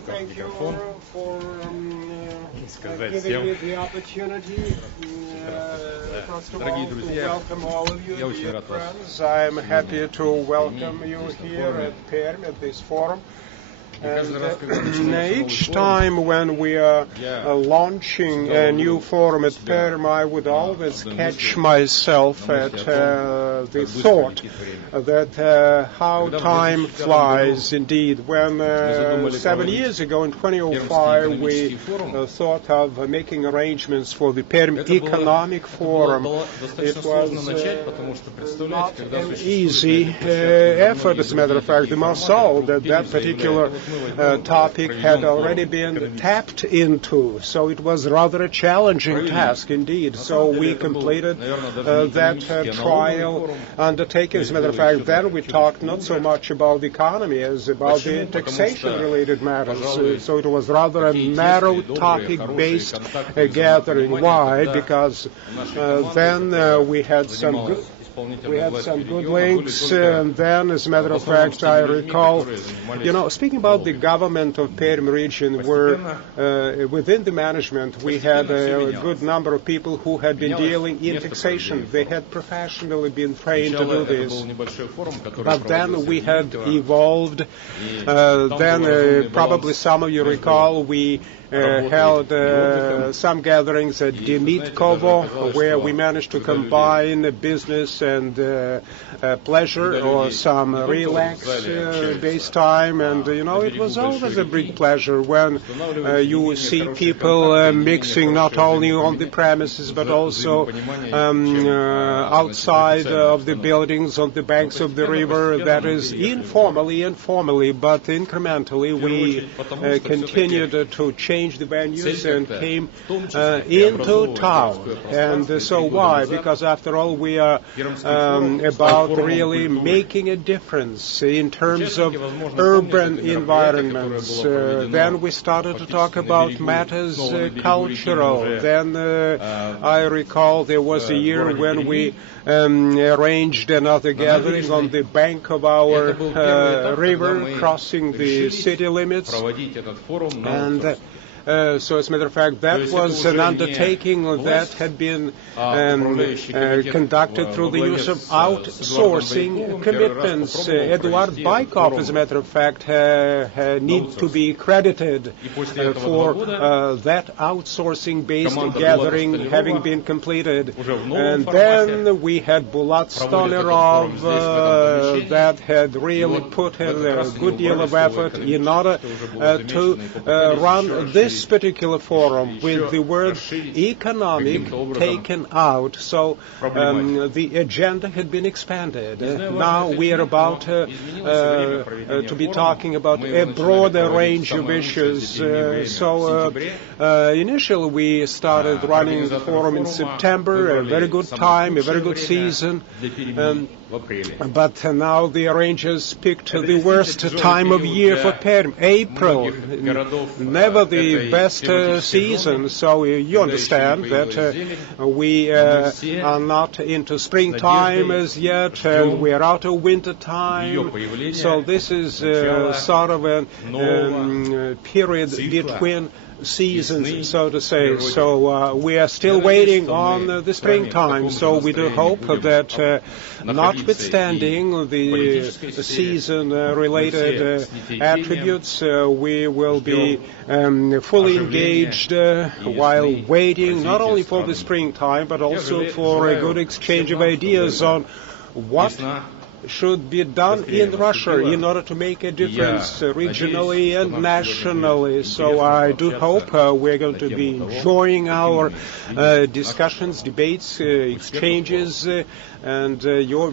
Thank you for giving me the opportunity. First of all, to welcome all of you, dear friends. I'm happy to welcome you here at Perm, at this forum. And each time when we are launching a new forum at Perm, I would always catch myself at the thought that how time flies indeed. When 7 years ago in 2005 we thought of making arrangements for the Perm Economic Forum, it was not an easy effort, as a matter of fact. The more so that that particular topic had already been tapped into, so it was rather a challenging task indeed. So we completed that trial undertaking. As a matter of fact, then we talked not so much about the economy as about the taxation-related matters. So it was rather a narrow topic-based gathering. Why? Because then we had some good links, and then, as a matter of fact, I recall, speaking about the government of Perm region, where within the management we had a good number of people who had been dealing in taxation. They had professionally been trained to do this. But then we had evolved. Then probably some of you recall we held some gatherings at Demitkovo, where we managed to combine business and pleasure, or some relax-based time. And, it was always a big pleasure when you see people mixing not only on the premises, but also outside of the buildings, on the banks of the river. That is informally, but incrementally we continued to change the venues and came into town. And so why? Because after all we are about really making a difference in terms of urban environments. Then we started to talk about matters cultural. Then I recall there was a year when we arranged another gathering on the bank of our river, crossing the city limits. And so, as a matter of fact, that was an undertaking that had been conducted through the use of outsourcing commitments. Eduard Baikov, as a matter of fact, needs to be credited for that outsourcing-based gathering having been completed. And then we had Bulat Stolerov that had really put in a good deal of effort in order to run this particular forum with the word economic taken out. So the agenda had been expanded. Now we are about to be talking about a broader range of issues. Initially we started running the forum in September, a very good time, a very good season. But now the arrangers picked the worst time of year for Perm, April. Never the best season, so you understand that we are not into springtime as yet, and we are out of winter time. So this is sort of a period between seasons, so to say. So we are still waiting on the springtime. So we do hope that notwithstanding the season-related attributes, we will be fully engaged while waiting not only for the springtime, but also for a good exchange of ideas on what should be done in Russia in order to make a difference regionally and nationally. So I do hope we're going to be enjoying our discussions, debates, exchanges, and your